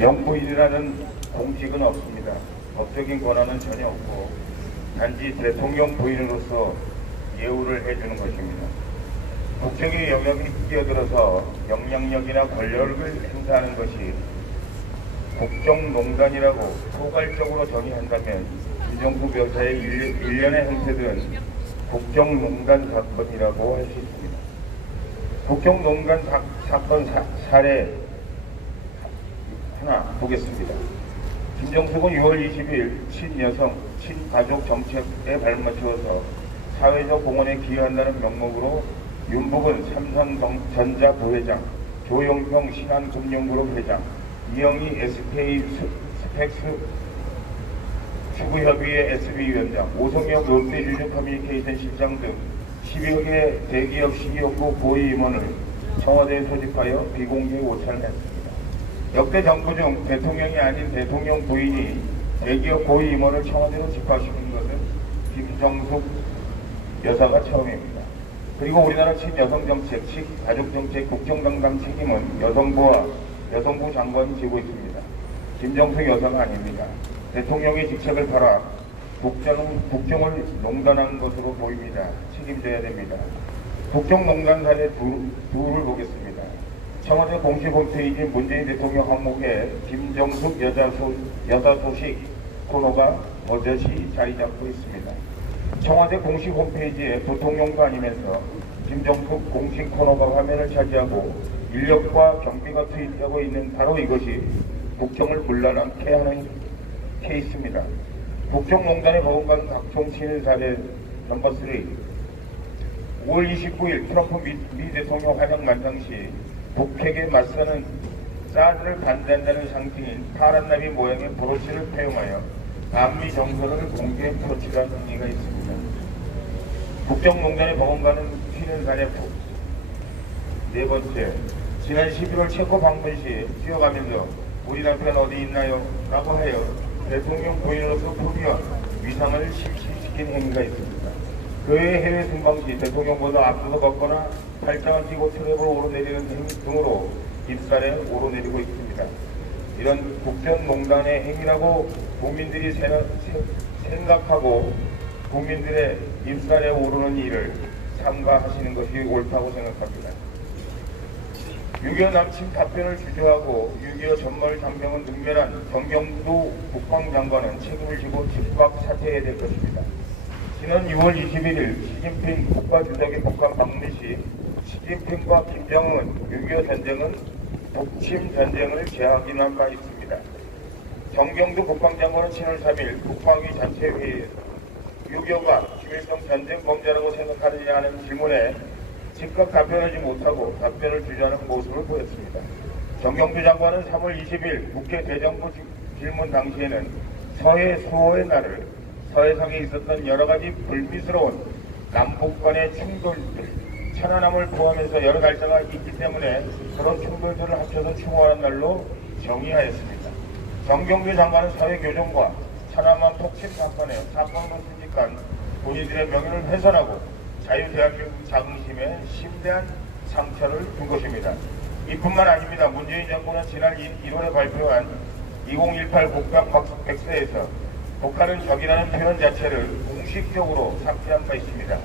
영부인이라는 공직은 없습니다. 법적인 권한은 전혀 없고 단지 대통령 부인으로서 예우를 해주는 것입니다. 국적의 영역에 뛰어들어서 영향력이나 권력을 행사하는 것이 국정농단이라고 포괄적으로 정의한다면 김정숙 여사의 일련의 행태들은 국정농단 사건이라고 할 수 있습니다. 국정농단 사건 사례 하나 보겠습니다. 김정숙은 6월 20일 친여성, 친가족 정책에 발맞추어서 사회적 공헌에 기여한다는 명목으로 윤복은 삼성전자 부회장, 조영평 신한금융그룹 회장, 이영희 SK 스펙스 추구협의회 SB위원장, 오성혁 롯데주주 커뮤니케이션 실장 등 10여 개 대기업 CEO부 고위 임원을 청와대에 소집하여 비공개 오찬을 했습니다. 역대 정부 중 대통령이 아닌 대통령 부인이 대기업 고위 임원을 청와대로 집합시킨 것은 김정숙 여사가 처음입니다. 그리고 우리나라 친여성정책, 친가족정책, 국정감당 책임은 여성부 장관이 지고 있습니다. 김정숙 여사가 아닙니다. 대통령의 직책을 팔아 국정을 농단한 것으로 보입니다. 책임져야 됩니다. 국정농단 사례 둘을 보겠습니다. 청와대 공식 홈페이지 문재인 대통령 항목에 김정숙 여사 소식 코너가 버젓이 자리 잡고 있습니다. 청와대 공식 홈페이지에 부통령도 아니면서 김정숙 공식 코너가 화면을 차지하고 인력과 경비가 투입되고 있는 바로 이것이 국정을 물러나게 하는 케이스입니다. 국정농단에 버금가는 각종 신의 사례 넘버 3. 5월 29일 트럼프 미 대통령 환영 만상 시 북핵에 맞서는 사드를 반대한다는 상징인 파란 나비 모양의 브로시를 사용하여 반미 정서를 공개에 표출한 행위가 있습니다. 국정농단에 버금가는 튀는 사례 네 번째, 지난 11월 체코 방문 시 뛰어가면서 우리 남편 어디 있나요? 라고 하여 대통령 부인으로서 포기와 위상을 실시시킨 행위가 있습니다. 그의 해외 순방 시 대통령보다 앞서서 걷거나 팔짱을 끼고 트랩을 오르내리는 행위 등으로 입살에 오르내리고 있습니다. 이런 국정농단의 행위라고 국민들이 생각하고 국민들의 입살에 오르는 일을 삼가하시는 것이 옳다고 생각합니다. 6.25 남친 답변을 주저하고 6.25 전몰 장병은 능멸한 정경두 국방장관은 책임을 지고 즉각 사퇴해야 될 것입니다. 지난 6월 21일 시진핑 국가주석의 북한 방문 시 시진핑과 김정은 6.25 전쟁은 북침 전쟁을 재확인한 바 있습니다. 정경두 국방장관은 7월 3일 국방위 전체회의에서 6.25가 김일성 전쟁 범죄라고 생각하느냐는 질문에 즉각 답변하지 못하고 답변을 주저하는 모습을 보였습니다. 정경두 장관은 3월 20일 국회 대정부 질문 당시에는 서해 수호의 날을 서해상에 있었던 여러가지 불미스러운 남북 간의 충돌들, 천안함을 포함해서 여러 날짜가 있기 때문에 그런 충돌들을 합쳐서 추모하는 날로 정의하였습니다. 정경두 장관은 서해교정과 천안함 폭침 사건으로 수직한 본인들의 명예를 훼손하고 자유대한민국 자긍심에 심대한 상처를 준 것입니다. 이뿐만 아닙니다. 문재인 정부는 지난 1월에 발표한 2018 국방 백서에서 북한은 적이라는 표현 자체를 공식적으로 삭제한 바 있습니다.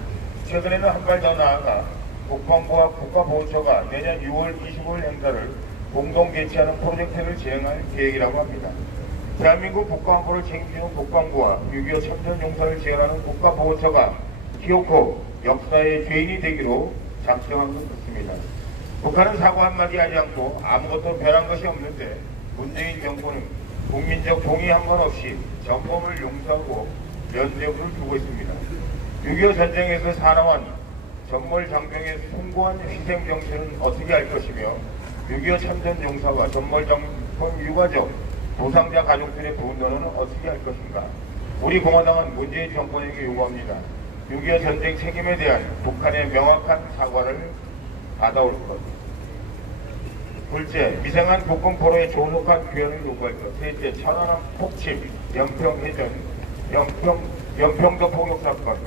최근에는 한 발 더 나아가 국방부와 국가보훈처가 내년 6월 25일 행사를 공동 개최하는 프로젝트를 진행할 계획이라고 합니다. 대한민국 국가안보를 책임지는 국방부와 6.25 참전용사를 지원하는 국가보훈처가 기어코 역사의 죄인이 되기로 작정한 것 같습니다. 북한은 사고 한마디 하지 않고 아무것도 변한 것이 없는데 문재인 정부는 국민적 동의 한 번 없이 전범을 용서하고 면죄부를 주고 있습니다. 6.25 전쟁에서 사망한 전몰 장병의 숭고한 희생 정신은 어떻게 할 것이며 6.25 참전 용사와 전몰 장병 유가족, 부상자 가족들의 분노는 어떻게 할 것인가. 우리 공화당은 문재인 정권에게 요구합니다. 6.25 전쟁 책임에 대한 북한의 명확한 사과를 받아올 것. 둘째, 미생한 국군 포로의 조속한 귀환을 요구할 것. 셋째, 천안함 폭침, 연평해전, 연평도 폭력사건,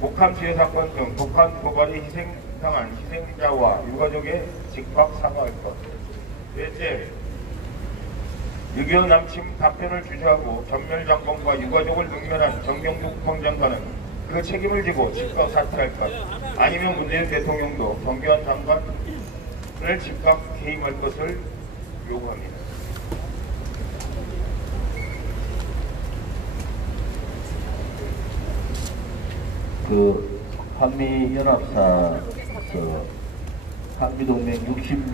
북한 지뢰 사건 등 북한 고발이 희생당한 희생자와 유가족의 즉각 사과할 것. 넷째, 6.25 남침 답변을 주저하고 전멸장관과 유가족을 능멸한 정경주 국방장관은 그 책임을 지고 즉각 사퇴할 것, 아니면 문재인 대통령도 정교한 장관을 즉각 해임할 것을 요구합니다. 그 한미연합사 한미동맹 66